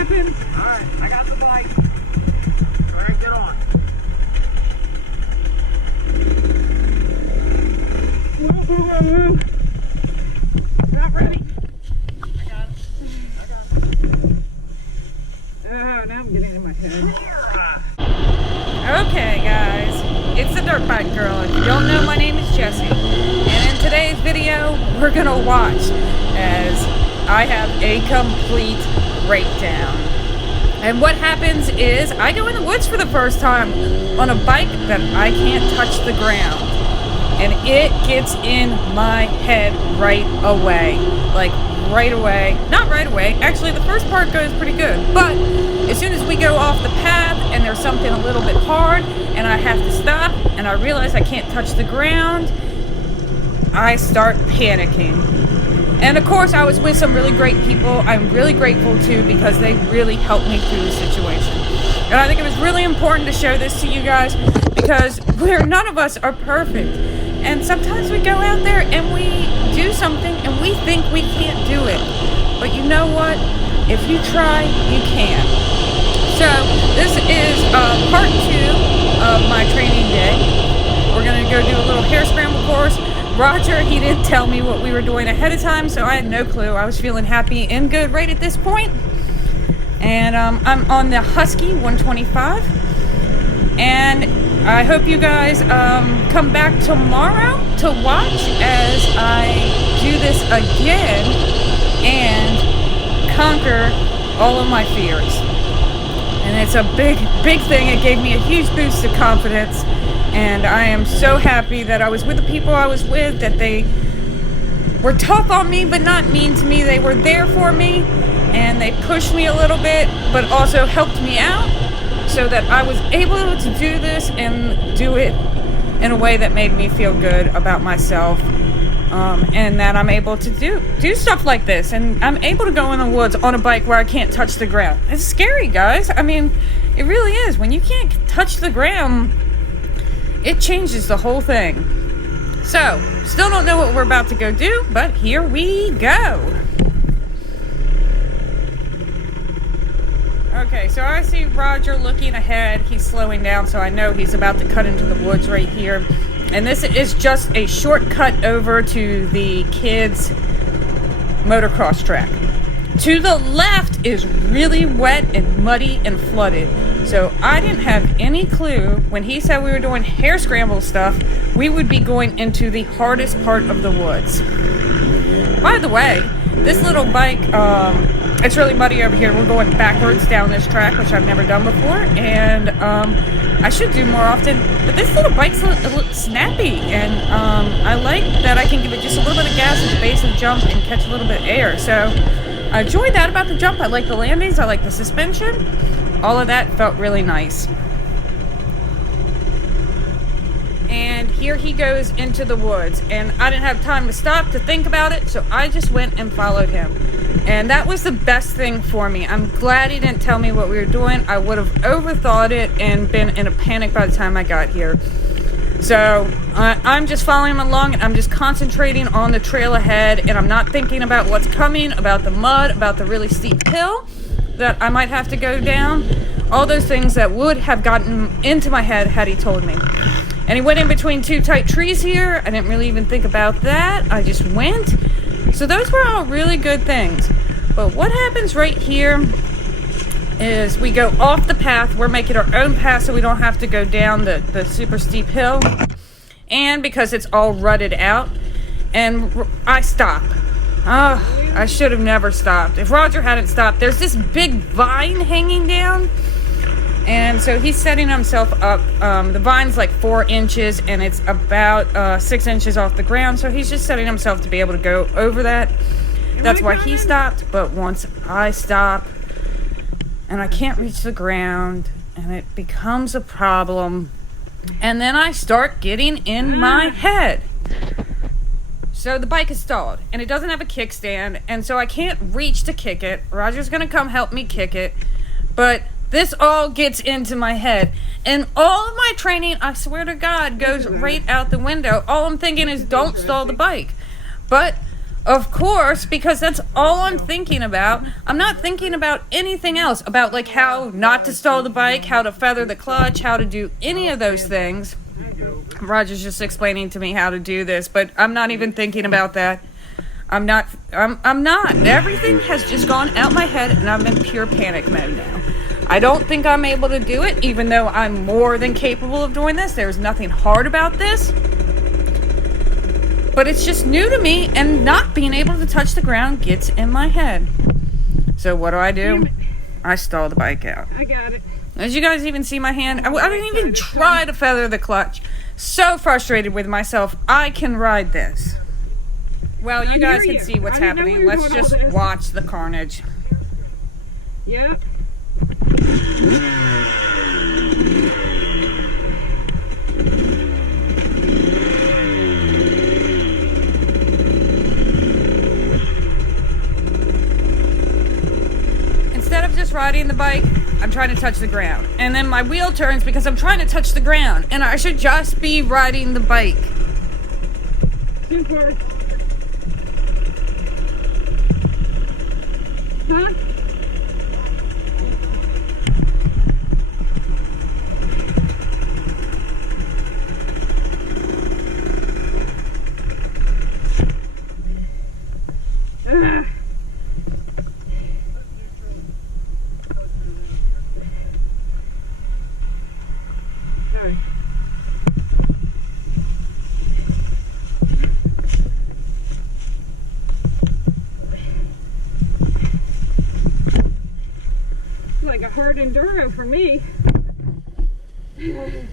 happen. All right, I got the bike. All right, get on. Whoa. Not ready. I got it. Oh, now I'm getting in my head. Okay guys, it's the Dirt Bike Girl. If you don't know, my name is Jessie. And in today's video, we're gonna watch as I have a complete breakdown. And what happens is, I go in the woods for the first time on a bike that I can't touch the ground. And it gets in my head right away. Like, right away. Not right away. Actually, the first part goes pretty good. But as soon as we go off the path and there's something a little bit hard and I have to stop and I realize I can't touch the ground, I start panicking. And of course, I was with some really great people. I'm really grateful to, because they really helped me through the situation. And I think it was really important to show this to you guys, because none of us are perfect. And sometimes we go out there and we do something and we think we can't do it. But you know what? If you try, you can. So this is part 2 of my training day. We're gonna go do a little hair scramble course. Roger, he didn't tell me what we were doing ahead of time, so I had no clue. I was feeling happy and good right at this point. And I'm on the Husky 125. And I hope you guys come back tomorrow to watch as I do this again and conquer all of my fears. And it's a big thing. It gave me a huge boost of confidence. And I am so happy that I was with the people I was with, that they were tough on me but not mean to me. They were there for me and they pushed me a little bit but also helped me out, so that I was able to do this and do it in a way that made me feel good about myself. And that I'm able to do stuff like this. And I'm able to go in the woods on a bike where I can't touch the ground. It's scary, guys. I mean, it really is. When you can't touch the ground, it changes the whole thing. So, still don't know what we're about to go do, but here we go. Okay, so I see Roger looking ahead. He's slowing down, so I know he's about to cut into the woods right here. And this is just a shortcut over to the kids' motocross track. To the left is really wet and muddy and flooded. So I didn't have any clue when he said we were doing hair scramble stuff, we would be going into the hardest part of the woods. By the way, this little bike, it's really muddy over here. We're going backwards down this track, which I've never done before, and I should do more often. But this little bike's a little snappy, and I like that I can give it just a little bit of gas at the base of the jump and catch a little bit of air. So I enjoyed that about the jump. I like the landings. I like the suspension. All of that felt really nice. And here he goes into the woods, and I didn't have time to stop to think about it, so I just went and followed him. And that was the best thing for me. I'm glad he didn't tell me what we were doing. I would have overthought it and been in a panic by the time I got here. So I'm just following him along, and I'm just concentrating on the trail ahead, and I'm not thinking about what's coming, about the mud, about the really steep hill that I might have to go down. All those things that would have gotten into my head had he told me. And he went in between 2 tight trees here. I didn't really even think about that. I just went. So those were all really good things. But what happens right here is we go off the path. We're making our own path so we don't have to go down the super steep hill. And because it's all rutted out. And I stop. Oh, I should have never stopped. If Roger hadn't stopped, there's this big vine hanging down. And so he's setting himself up. The vine's like 4 inches and it's about 6 inches off the ground. So he's just setting himself to be able to go over that. That's why he stopped. But once I stop and I can't reach the ground and it becomes a problem, and then I start getting in my head. So the bike is stalled and it doesn't have a kickstand, and so I can't reach to kick it. Roger's gonna come help me kick it, but this all gets into my head, and all of my training, I swear to God, goes right out the window. All I'm thinking is don't stall the bike. But Of course, because that's all I'm thinking about. I'm not thinking about anything else, about like how not to stall the bike, how to feather the clutch, how to do any of those things. Roger's just explaining to me how to do this, but I'm not even thinking about that. I'm not. Everything has just gone out my head, and I'm in pure panic mode now. I don't think I'm able to do it, even though I'm more than capable of doing this. There's nothing hard about this. But it's just new to me, and not being able to touch the ground gets in my head. So what do? I stall the bike out. I got it. As you guys even see my hand, I didn't even try to feather the clutch. So frustrated with myself. I can ride this. Well, you guys can see what's happening. Let's just watch the carnage. Yep. Instead of just riding the bike, I'm trying to touch the ground. And then my wheel turns because I'm trying to touch the ground. And I should just be riding the bike. Super. Huh? Sorry. It's like a hard enduro for me. Clean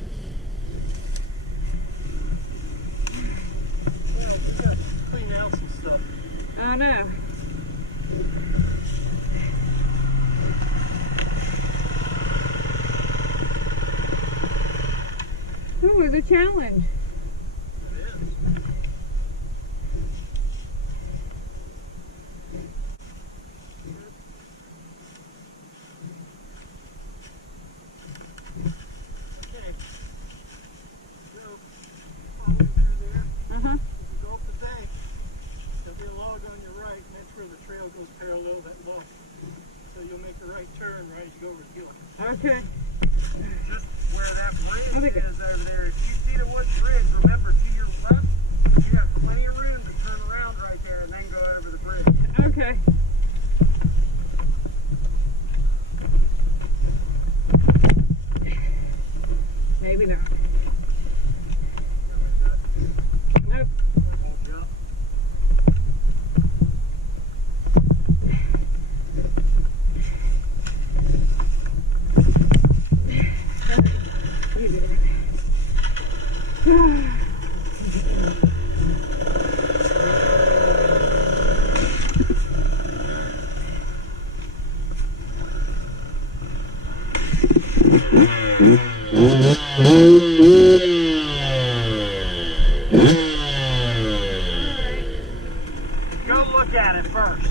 out some stuff. I know. It was a challenge. Okay. So, follow through there. Uh-huh. Go up the bank. There'll be a log on your right, and that's where the trail goes parallel that log. So you'll make a right turn right as you go over the hill. Okay. Just where that Oh, bridge they is over there. If you see the woods bridge, remember to your left, you have plenty of room to turn around right there and then go over the bridge. Okay. Maybe not. Nope. Hold you up. You did it. Go look at it first.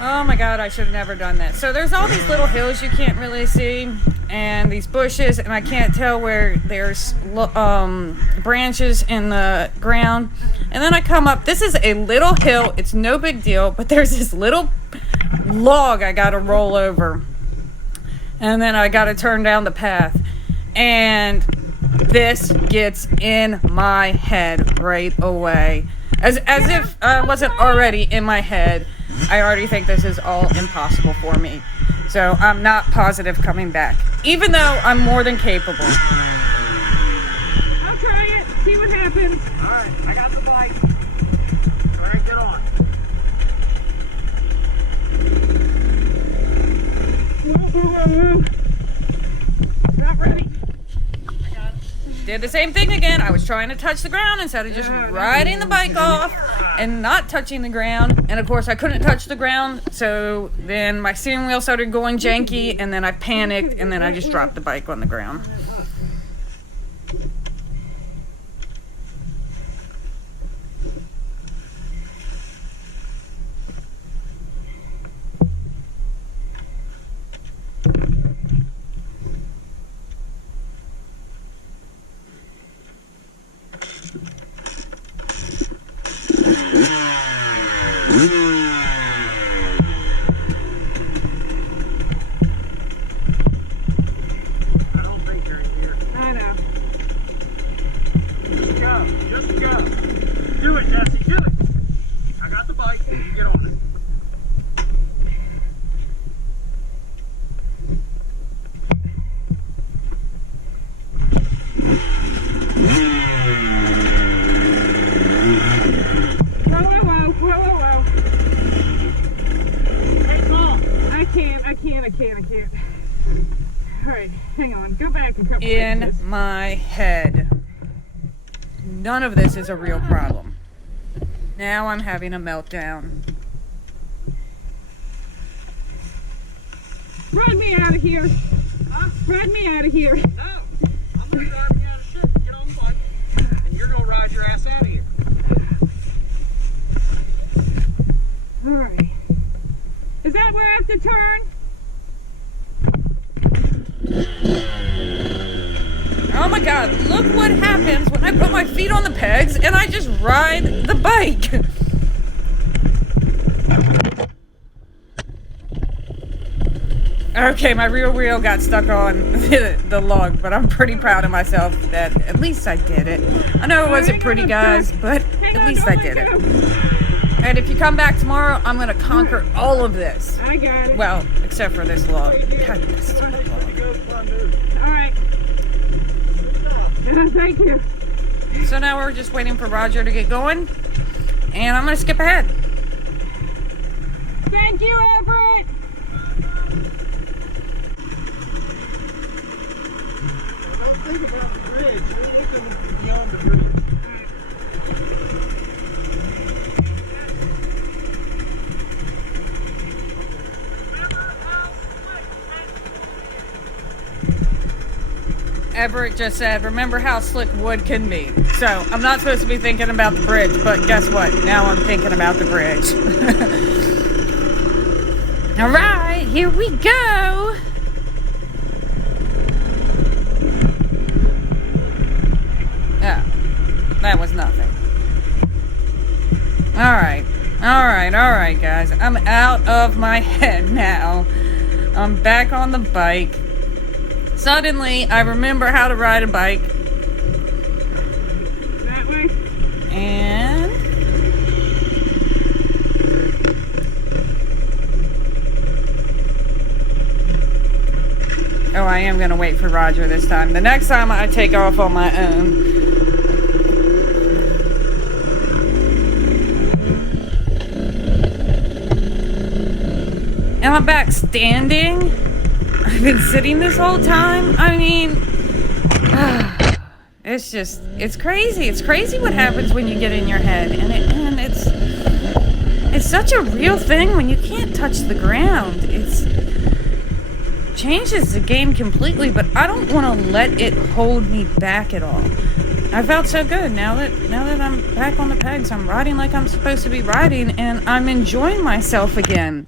Oh my god, I should have never done that. So there's all these little hills you can't really see, and these bushes, and I can't tell where there's branches in the ground. And then I come up, this is a little hill, it's no big deal, but there's this little log I gotta roll over. And then I gotta turn down the path. And this gets in my head right away. As if I wasn't already in my head. I already think this is all impossible for me. So I'm not positive coming back. Even though I'm more than capable. I'll try it. See what happens. Alright, I got the bike. Alright, get on. Not ready. Did the same thing again. I was trying to touch the ground instead of just riding the bike off and not touching the ground. And of course I couldn't touch the ground, so then my steering wheel started going janky, and then I panicked, and then I just dropped the bike on the ground. I don't think you're in here. I know. Just go. Just go. Do it, Jesse. Do it. I got the bike. You get on it. Whoa. Hey, Tom. I can't. Alright, hang on. Go back a couple In inches. my head. None of this is a real problem. Now I'm having a meltdown. Run me out of here. Huh? Run me out of here. No. I'm going to drive you out of shit. Get on the bike. And you're going to ride your ass out of here. Alright. Is that where I have to turn? Oh my god, look what happens when I put my feet on the pegs and I just ride the bike. Okay, my rear wheel got stuck on the log, but I'm pretty proud of myself that at least I did it. I know it wasn't pretty, guys, but at least I did it. And if you come back tomorrow, I'm going to conquer all of this. I got it. Well, except for this log. God, this Hey, log. let me go before I move. Alright. Stop. Thank you. So now we're just waiting for Roger to get going, and I'm going to skip ahead. Thank you, Everett. Don't think about the bridge. You're looking beyond the bridge. Everett just said, remember how slick wood can be. So, I'm not supposed to be thinking about the bridge, but guess what? Now I'm thinking about the bridge. Alright, here we go. Yeah, that was nothing. Alright, guys. I'm out of my head now. I'm back on the bike. Suddenly, I remember how to ride a bike. That way? And... oh, I am going to wait for Roger this time. The next time I take off on my own. And I'm back standing. I've been sitting this whole time. I mean, it's crazy. It's crazy what happens when you get in your head, and it's such a real thing when you can't touch the ground. It's changes the game completely, but I don't want to let it hold me back at all. I felt so good now that I'm back on the pegs. I'm riding like I'm supposed to be riding, and I'm enjoying myself again.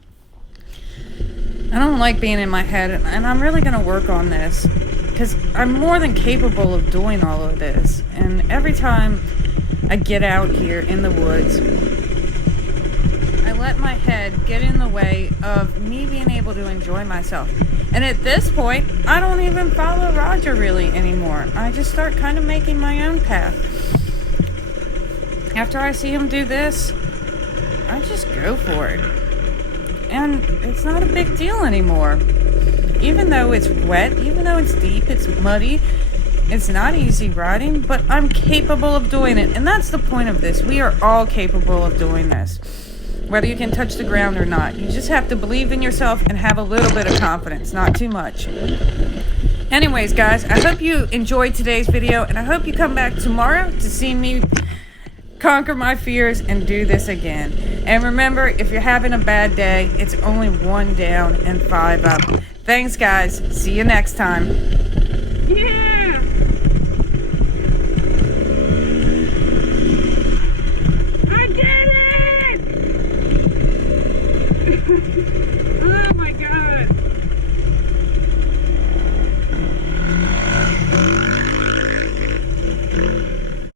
I don't like being in my head, and I'm really going to work on this because I'm more than capable of doing all of this. And every time I get out here in the woods, I let my head get in the way of me being able to enjoy myself. And at this point, I don't even follow Roger really anymore. I just start kind of making my own path. After I see him do this, I just go for it. And it's not a big deal anymore. Even though it's wet, even though it's deep, it's muddy, it's not easy riding, but I'm capable of doing it. And that's the point of this. We are all capable of doing this. Whether you can touch the ground or not. You just have to believe in yourself and have a little bit of confidence, not too much. Anyways, guys, I hope you enjoyed today's video, and I hope you come back tomorrow to see me conquer my fears and do this again. And remember, if you're having a bad day, it's only 1 down and 5 up. Thanks, guys. See you next time. Yeah!